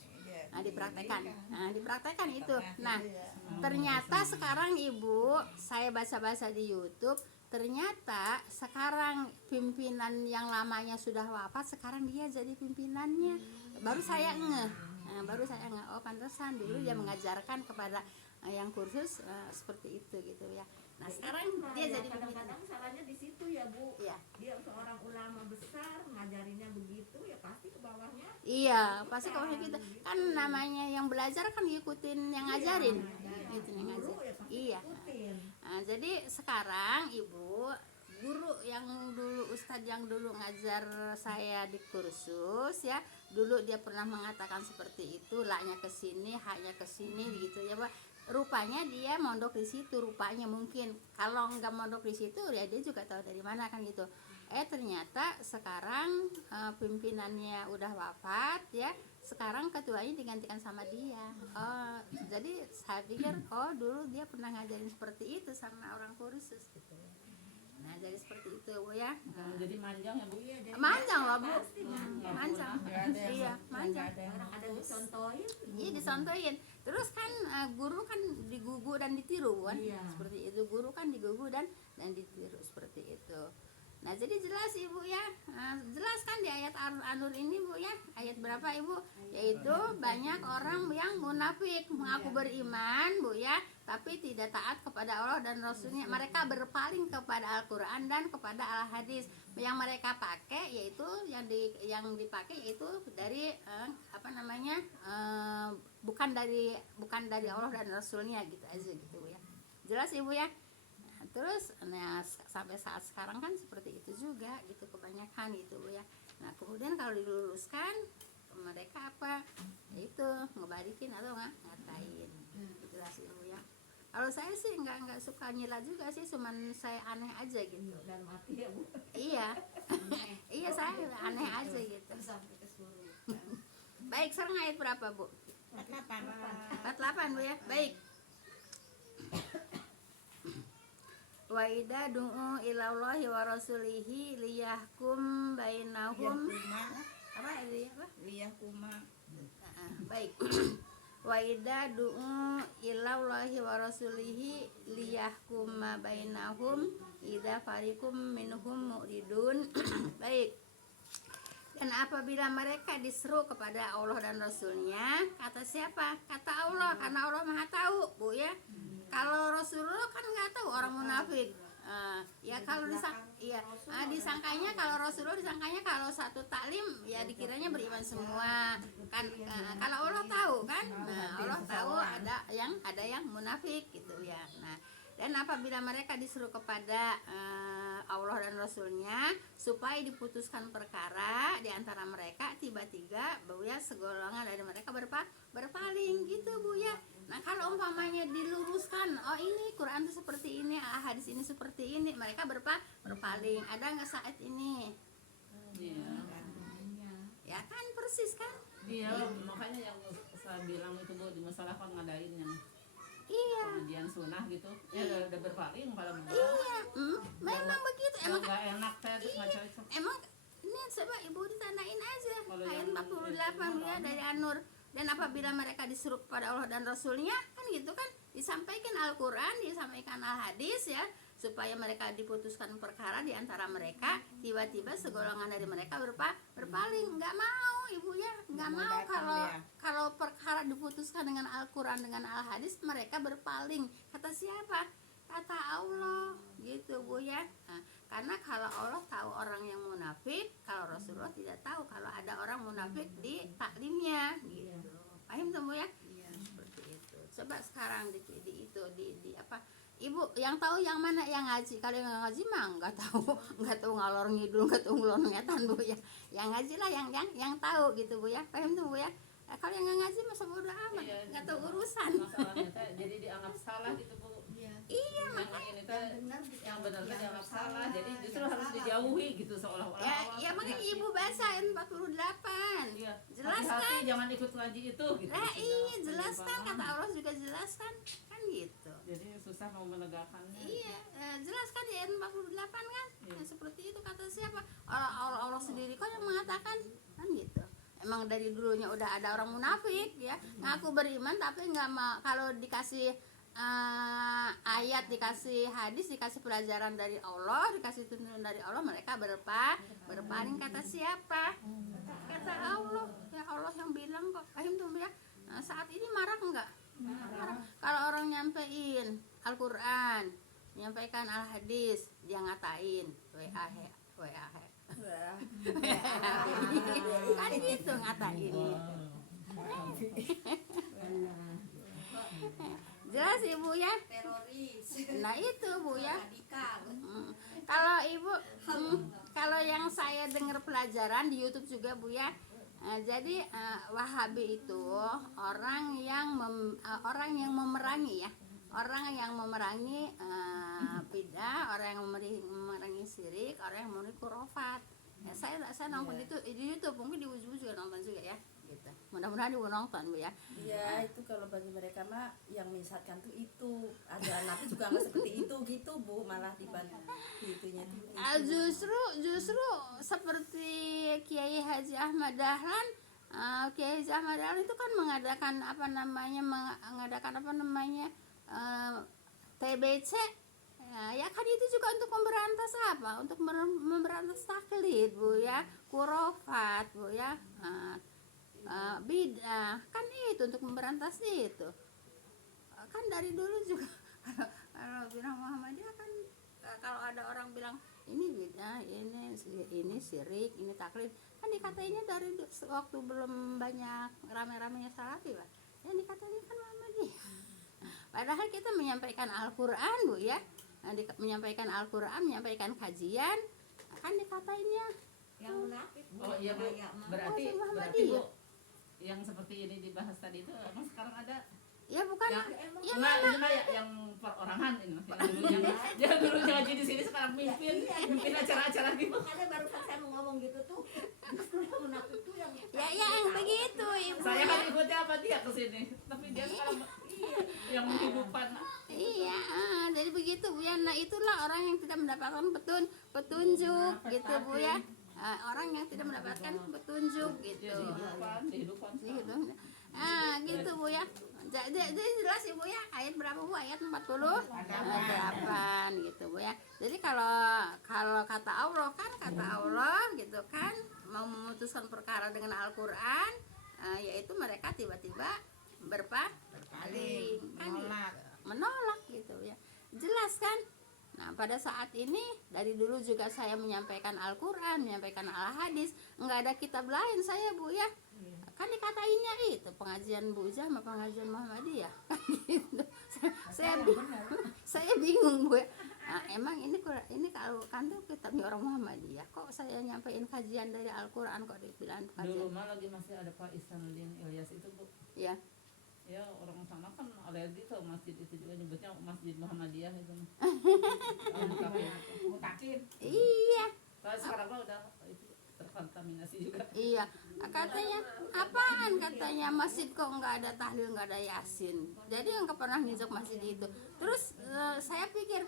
Dipraktekan itu. Nah, ternyata sekarang Ibu, saya baca-baca di YouTube, ternyata sekarang pimpinan yang lamanya sudah wafat, sekarang dia jadi pimpinannya. Baru saya ngeh. Oh pantesan dulu dia mengajarkan kepada yang kursus seperti itu gitu ya. Nah sekarang dia jadi kadang-kadang salahnya di situ ya Bu. Iya. Dia seorang ulama besar ngajarinnya begitu ya pasti ke bawahnya. Iya, pasti kalau gitu kan namanya yang belajar kan ngikutin yang ngajarin, gitu yang ngajarin. Iya. Nah, jadi sekarang Ibu, guru yang dulu ustadz yang dulu ngajar saya di kursus ya, dulu dia pernah mengatakan seperti itu, laknya ke sini, haknya ke sini gitu ya, Pak. Rupanya dia mondok di situ, rupanya mungkin kalau nggak mondok di situ ya dia juga tahu dari mana kan gitu. Ternyata sekarang pimpinannya udah wafat ya, sekarang ketuanya digantikan sama dia. Jadi saya pikir dulu dia pernah ngajarin seperti itu sama orang kursus gitu. Nah jadi seperti itu Bu ya. Jadi manjang ya Bu. Manjang loh Bu. Manjang. Iya manjang. Ada dicontohin. Iya disontoin. Terus kan guru kan digugu dan ditiru kan. Seperti itu, guru kan digugu dan ditiru seperti itu. Nah jadi jelas Ibu ya, jelas kan di ayat An-Nur ini Bu ya, ayat berapa Ibu? Yaitu banyak orang yang munafik, mengaku beriman Bu ya, tapi tidak taat kepada Allah dan Rasulnya. Mereka berpaling kepada Al-Quran dan kepada Al-Hadis. Yang mereka pakai yaitu yang dipakai yaitu dari bukan dari Allah dan Rasulnya gitu aja gitu Bu ya. Jelas Ibu ya. Terus sampai saat sekarang kan seperti itu juga gitu kebanyakan gitu ya. Nah kemudian kalau diluruskan mereka apa itu ngebalikin atau ngatain gitu lah sih Bu ya. Kalau saya sih nggak suka nyela juga sih, cuman saya aneh aja gitu. Dan mati ya Bu. Iya iya saya aneh aja gitu. Sampai ke surga. Baik, sekarang ayat berapa Bu? 48 Bu ya. Baik. Wa idza du'u ilallahi wa rasulihi liyahkum bainahum baik. Wa idza du'u ilallahi wa rasulihi liyahkum bainahum idza fariqum minhum mu'ridun. Baik. Dan apabila mereka diseru kepada Allah dan Rasulnya, kata siapa? Kata Allah, karena Allah Maha tahu Bu ya. Kalau Rasulullah kan nggak tahu orang munafik. Ya kalau disangkanya kalau Rasulullah disangkanya kalau satu taklim ya dikiranya beriman semua kan. Kalau Allah tahu kan, Allah tahu ada yang munafik gitu ya. Nah dan apabila mereka disuruh kepada Allah dan Rasulnya supaya diputuskan perkara di antara mereka, tiba-tiba Bu ya segolongan dari mereka berpaling gitu Bu ya. Nah kalau umpamanya diluruskan, ini Quran itu seperti ini, hadis ini seperti ini, mereka berpaling. Ada nggak saat ini? Iya. Ya kan persis kan? Iya, makanya yang saya bilang itu Bu di masalah kan ngadain yang pengajian sunnah gitu. Ya udah berpaling pada beberapa. Iya, memang begitu. Emang nggak enak saya tuh ngajarin. Emang ini coba Ibu ditandain aja Kalau ayat yang 48 ya dari An-Nur. Dan apabila mereka disuruh kepada Allah dan Rasulnya kan gitu kan, disampaikan Al-Quran, disampaikan Al-Hadis ya, supaya mereka diputuskan perkara di antara mereka. Tiba-tiba segolongan dari mereka berpaling, nggak mau ibunya, nggak mau kalau perkara diputuskan dengan Al-Quran dengan Al-Hadis, mereka berpaling. Kata siapa? Kata Allah, gitu Bu ya. Nah, karena kalau Allah tahu orang yang munafik, kalau Rasulullah tidak tahu kalau ada orang munafik di taklimnya, gitu. Paham tuh Bu ya? Seperti itu. Coba sekarang di apa? Ibu yang tahu yang mana yang ngaji. Kalau yang ngaji mah nggak tahu ngalor ngidul, nggak tahu ngelor ngetan Bu ya. Yang ngaji lah yang tahu gitu Bu ya. Paham tuh Bu ya? Kalau yang nggak ngaji masa bodo amat, nggak tahu urusan. Masalahnya teh jadi dianggap salah gitu Bu. Iya, Yang ini teh yang benar teh dianggap salah, jadi justru harus dijauhi gitu seolah-olah. Ya makanya ibu bacain 48. Iya. Jelaskan. Hati-hati jangan ikut ngaji itu gitu. Nah iya Sudah jelaskan, paham. kata Allah juga jelaskan kan gitu. Jadi susah mau menegakkannya. Iya, jelaskan di ayat 48 kan. Iya. Nah, seperti itu kata siapa? Allah sendiri kok yang mengatakan kan gitu. Emang dari dulunya udah ada orang munafik ya, ngaku beriman tapi nggak mau kalau dikasih ayat, dikasih hadis, dikasih pelajaran dari Allah, dikasih tuntunan dari Allah, mereka berpaling. Kata siapa? Kata Allah. Ya Allah yang bilang kok. Paham tuh ya? Nah, saat ini marah enggak? Marah. Kalau orang nyampein Al-Quran, menyampaikan Al-Hadis, dia ngatain WA kan gitu ngatain. Jelas ibu ya. teroris Nah itu Bu ya. radikal. Kalau ibu kalau yang saya dengar pelajaran di YouTube juga Bu ya. Jadi Wahabi itu orang yang memerangi ya. Orang yang memerangi bidah, orang yang memerangi syirik, orang yang memerangi khurafat. Ya, saya nonton itu di YouTube, mungkin di YouTube juga nonton juga ya. Gitu. Mudah-mudahan ibu nonton Bu ya. Iya, itu kalau bagi mereka mah yang menyesatkan tuh itu. Ada anak juga nggak seperti itu gitu Bu, malah dibantu itunya tuh. Justru seperti Kiai Haji Ahmad Dahlan. Kiai Haji Ahmad Dahlan itu kan mengadakan TBC. Ya kan itu juga untuk memberantas apa? Untuk memberantas taklid Bu ya, khurafat Bu ya. Bidah kan itu untuk memberantas itu kan dari dulu juga. Kalau bilang Muhammadiyah kan kalau ada orang bilang ini bidah, ini syirik, ini taklid, kan dikatainya dari waktu belum banyak rame-ramenya salafi Pak, yang dikatainya kan Muhammadiyah. Padahal kita menyampaikan Al-Quran Bu ya, menyampaikan Al-Quran, menyampaikan kajian, kan dikatainya Yang munafik. Oh iya Bu, berarti Bu yang seperti ini dibahas tadi itu emang sekarang ada ya bukan yang ini mah yang perorangan ini mas yang dulunya ngaji di sini sekarang mimpin acara-acara gitu. Makanya barusan saya mau ngomong gitu tuh, justru yang munafik tuh yang yang begitu ibu. Saya kan ikutnya apa dia ke sini, tapi dia sekarang yang menghidupkan. Iya, jadi begitu Bu ya. Nah itulah orang yang tidak mendapatkan petunjuk gitu Bu ya. Orang yang tidak mendapatkan petunjuk gitu. Kehidupan. Gitu Bu ya. Jadi jelas Ibu ya, ayat berapa Bu? Ayat 48 gitu Bu ya. Jadi kalau kata Allah gitu kan, mau memutuskan perkara dengan Al-Qur'an, yaitu mereka tiba-tiba berpaling kan, menolak gitu ya. Jelas kan? Nah pada saat ini dari dulu juga saya menyampaikan Al-Quran, menyampaikan Al-Hadis, nggak ada kitab lain saya Bu ya. Kan dikatainnya itu pengajian Bu Ija sama pengajian Muhammadiyah kan gitu. Saya bingung Bu ya. Nah, emang ini kalau kan tuh kitabnya orang Muhammadiyah, kok saya nyampein kajian dari Al-Quran kok dibilang kajian. Dulu mah lagi masih ada Pak Ihsanuddin Ilyas itu Bu. Ya. Ya orang sana kan alergi ke masjid itu juga, nyebutnya Masjid Muhammadiyah itu. Mutakin. Iya. Kalau sekarang mah udah itu terkontaminasi juga. Iya, katanya apaan katanya masjid kok nggak ada tahlil, nggak ada yasin. Jadi nggak pernah nginjak masjid itu. Terus saya berpikir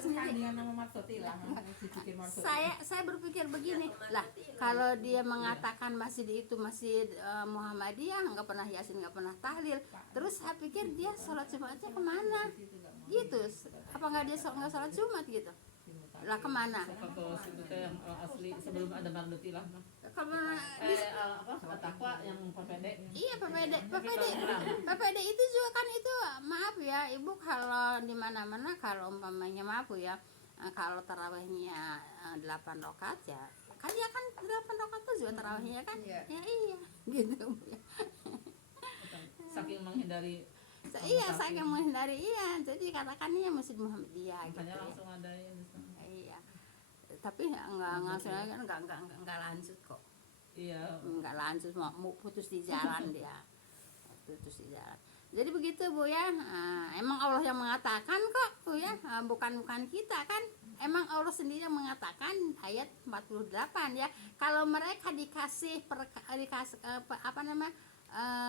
sendiri. Saya berpikir begini, lah kalau dia mengatakan masjid itu masjid Muhammadiyah, nggak pernah yasin, nggak pernah tahlil. Terus saya pikir dia sholat Jumatnya kemana? gitu. Apa nggak dia nggak sholat Jumat gitu? Lah kemana? Fakos itu teh yang asli sebelum ada Mardutilah mah. Kemana? Takwa yang PPD. Iya PPD itu juga kan itu, maaf ya ibu, kalau di mana-mana kalau umpamanya maaf ya, kalau tarawihnya 8 rakaat ya kan dia kan 8 rakaat itu juga tarawihnya kan, ya iya gitu ya. Saking menghindari. Iya saking menghindari, iya jadi katakannya Masjid Muhammadiyah gitu Makanya ya. langsung ada yang di sana. Iya tapi nggak lanjut kok. Iya. Nggak lanjut, mau putus di jalan dia, putus di jalan. Jadi begitu Bu ya. Emang Allah yang mengatakan kok Bu ya, bukan kita kan. Emang Allah sendiri yang mengatakan ayat 48 ya. Kalau mereka dikasih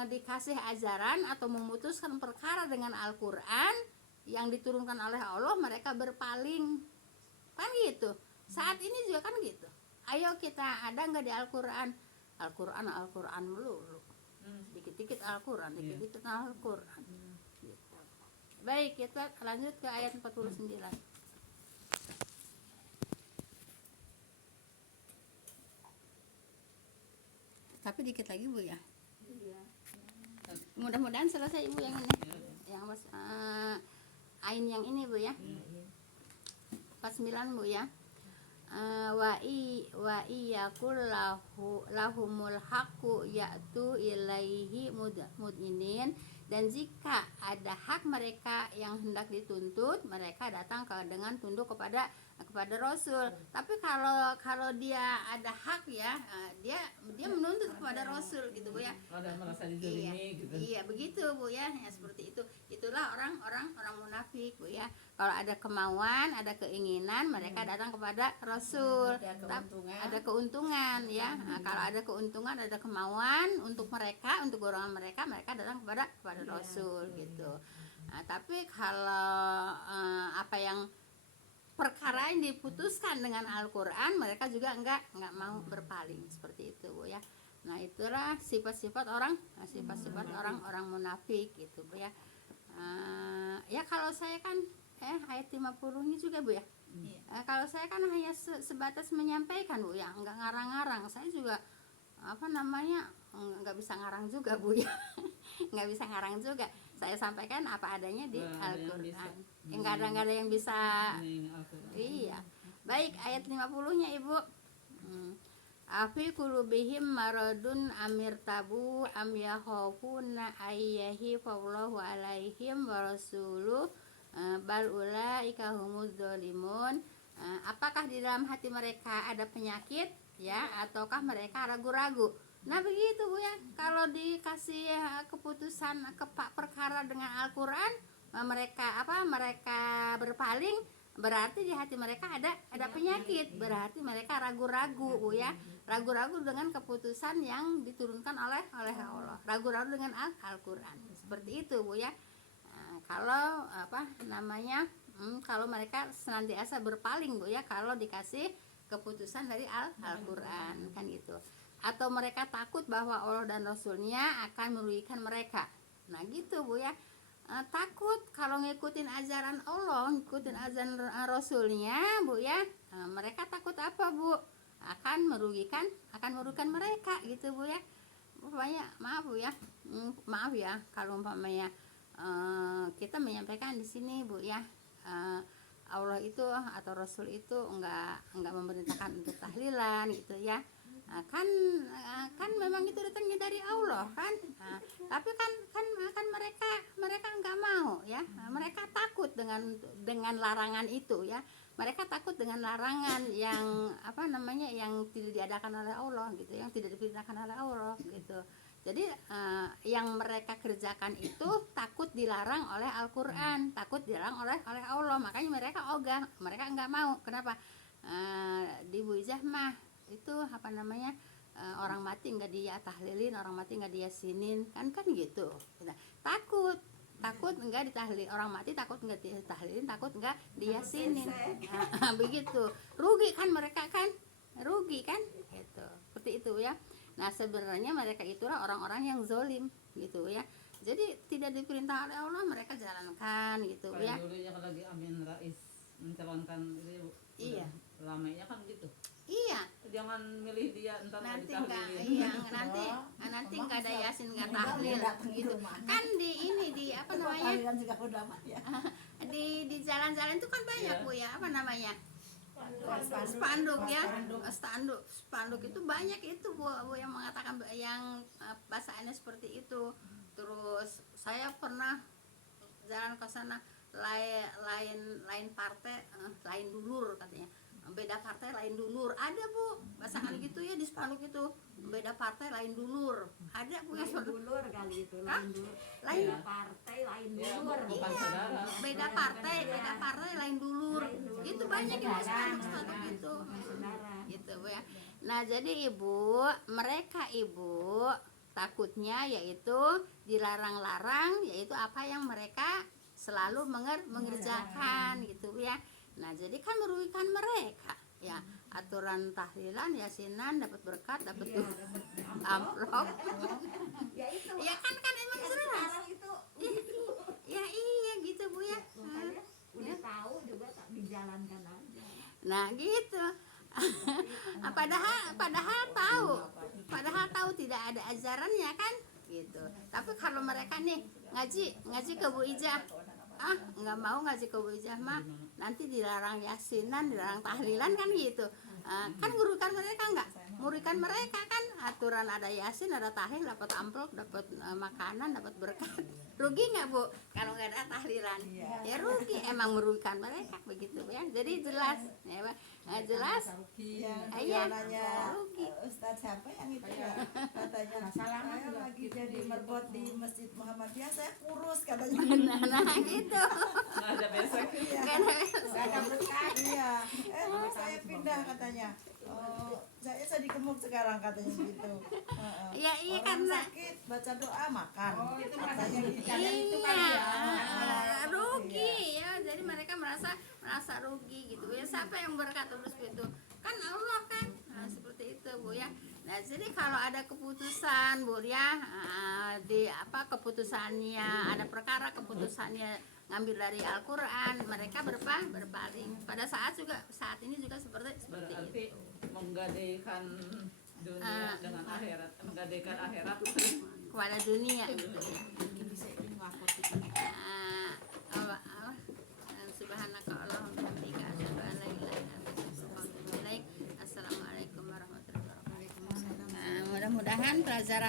dikasih ajaran atau memutuskan perkara dengan Al-Quran yang diturunkan oleh Allah, mereka berpaling kan gitu. Saat ini juga kan gitu. Ayo kita ada nggak di Al-Quran? Al-Quran melulu. Dikit-dikit Al-Quran, dikit-dikit Al-Quran. Gitu. Baik, kita lanjut ke ayat 49. Tapi dikit lagi Bu ya. Mudah-mudahan selesai Ibu yang ini. Yang ain yang ini Bu ya. 49 Bu ya. Wa iyakul lahumul haqqu ya'tu ilaihi mudinin, dan jika ada hak mereka yang hendak dituntut, mereka datang dengan tunduk kepada Rasul. Tapi kalau dia ada hak ya, dia menuntut kepada Rasul gitu Bu ya. Ada merasa dizalimi gitu. Iya begitu Bu ya, seperti itu. Itulah orang munafik Bu ya. Kalau ada kemauan, ada keinginan, mereka datang kepada Rasul. Ada keuntungan ya. Kalau ada keuntungan, ada kemauan untuk mereka, untuk golongan mereka datang kepada Rasul gitu. Tapi kalau apa yang perkara yang diputuskan dengan Al-Quran, mereka juga enggak mau berpaling, seperti itu Bu ya. Nah itulah sifat-sifat orang munafik gitu Bu ya. Ya kalau saya kan ayat 50-nya juga Bu ya. Kalau saya kan hanya sebatas menyampaikan Bu ya, enggak ngarang-ngarang. Saya juga enggak bisa ngarang juga Bu ya. Enggak bisa ngarang juga. Saya sampaikan apa adanya di Al-Quran. Enggak ada yang bisa. Iya. Baik, ayat 50-nya Ibu. Afi qulubihim maradun amir tabu am yakhafuna ayyahi fallahu alaihim wa rasuluh bal ulaika humuz zalimun. Apakah di dalam hati mereka ada penyakit ya, ataukah mereka ragu-ragu? Nah begitu Bu ya. Kalau dikasih keputusan perkara dengan Al-Quran, mereka berpaling, berarti di hati mereka ada penyakit, berarti mereka ragu-ragu Bu ya. Ragu-ragu dengan keputusan yang diturunkan oleh Allah, ragu-ragu dengan Al-Quran, seperti itu Bu ya. Kalau kalau mereka senantiasa berpaling Bu ya, kalau dikasih keputusan dari Al-Quran kan gitu. Atau mereka takut bahwa Allah dan Rasulnya akan merugikan mereka. Nah gitu Bu ya. Takut kalau ngikutin ajaran Allah, ngikutin ajaran Rasulnya Bu ya. Mereka takut apa Bu? Akan merugikan mereka gitu Bu ya. Pokoknya maaf Bu ya. Maaf ya kalau umpamanya kita menyampaikan di sini Bu ya. Allah itu atau Rasul itu enggak memerintahkan untuk tahlilan gitu ya. Kan memang itu datangnya dari Allah kan. Tapi kan mereka enggak mau ya. Mereka takut dengan larangan itu ya. Mereka takut dengan larangan yang yang tidak diadakan oleh Allah gitu, yang tidak diperintahkan oleh Allah gitu. Jadi yang mereka kerjakan itu takut dilarang oleh Al-Quran, takut dilarang oleh Allah. Makanya mereka ogah, mereka enggak mau. Kenapa? Di Buizah mah itu orang mati enggak dia tahlilin, orang mati enggak dia sinin, kan gitu. Nah, takut enggak ditahlil, orang mati takut enggak ditahlilin, takut enggak dia sinin. Begitu. Rugi kan mereka kan? Rugi kan? Gitu. Seperti itu ya. Nah sebenarnya mereka itulah orang-orang yang zolim gitu ya. Jadi tidak diperintah oleh Allah mereka jalankan gitu Kayak ya. dulu ya kalau lagi Amin Rais mencalonkan itu Iya. ramainya kan gitu. Iya, Jangan milih dia entar nggak nanti enggak, ditahlilin. iya nanti enggak ada yasin enggak tahlil gitu. Kan di ini di apa namanya? Kalian juga udah mah ya. Di jalan-jalan itu kan banyak Iya. Bu ya, apa namanya? Spanduk ya, spanduk itu banyak itu Bu yang mengatakan yang bahasannya seperti itu. Terus saya pernah jalan ke sana lain partai, lain dulur katanya. Beda partai lain dulur. Ada Bu, bahasan gitu ya di spanduk itu. Beda partai lain dulur. Ada Bu yang Lain seperti dulur kali itu, Hah? lain dulur. lain Iya. Partai lain Ya, dulur. bukan saudara. beda partai lain dulur. Itu banyak di spanduk itu. Saudara. Gitu Bu ya. Nah jadi Ibu, mereka Ibu takutnya yaitu dilarang-larang, yaitu apa yang mereka selalu mengerjakan gitu Bu ya. Nah jadi kan merugikan mereka ya, aturan tahlilan yasinan dapat berkat dapat amplop Ya itu. ya kan emang jelas Sekarang itu ya iya gitu Bu ya. makanya udah tahu juga tak dijalankan aja. Nah gitu. padahal tahu tidak ada ajarannya kan gitu. Tapi kalau mereka nih ngaji ke Bu Ijah, nggak mau ngaji ke Bu Ijah mah nanti dilarang yasinan, dilarang tahlilan kan gitu. Kan merugikan mereka kan, aturan ada yasin, ada tahlil, dapat amplop, dapat makanan, dapat berkat. Rugi nggak Bu kalau nggak ada tahlilan? Ya rugi, emang merugikan mereka begitu ya. Jadi jelas ya Pak. Jelas Iya, nanya rugi. Ustadz siapa yang itu ya, katanya saya lagi jadi merbot di Masjid Muhammadiyah, saya kurus katanya. Nah gitu. Nggak ada besok. Nggak ada Iya, saya pindah katanya. Saya jadi gemuk sekarang katanya gitu. Ya iya Orang karena sakit baca doa makan. Itu merasa Katanya gitu. iya rugi ya, jadi mereka merasa rugi gitu ya. Siapa yang berkata seperti itu? Kan Allah kan. Nah, seperti itu Bu ya. Nah jadi kalau ada keputusan Bu ya, di apa keputusannya, ada perkara keputusannya ngambil dari Al-Quran, mereka berpaling. Pada saat ini juga seperti Berarti itu. menggadaikan dunia dengan akhirat, menggadaikan akhirat. Kepada dunia gitu ya. Subhanaka Allahumma wa bihamdika asyhadu an la ilaha illa anta astaghfiruka wa atubu ilaik. Assalamualaikum warahmatullahi wabarakatuh. Mudah-mudahan pelajaran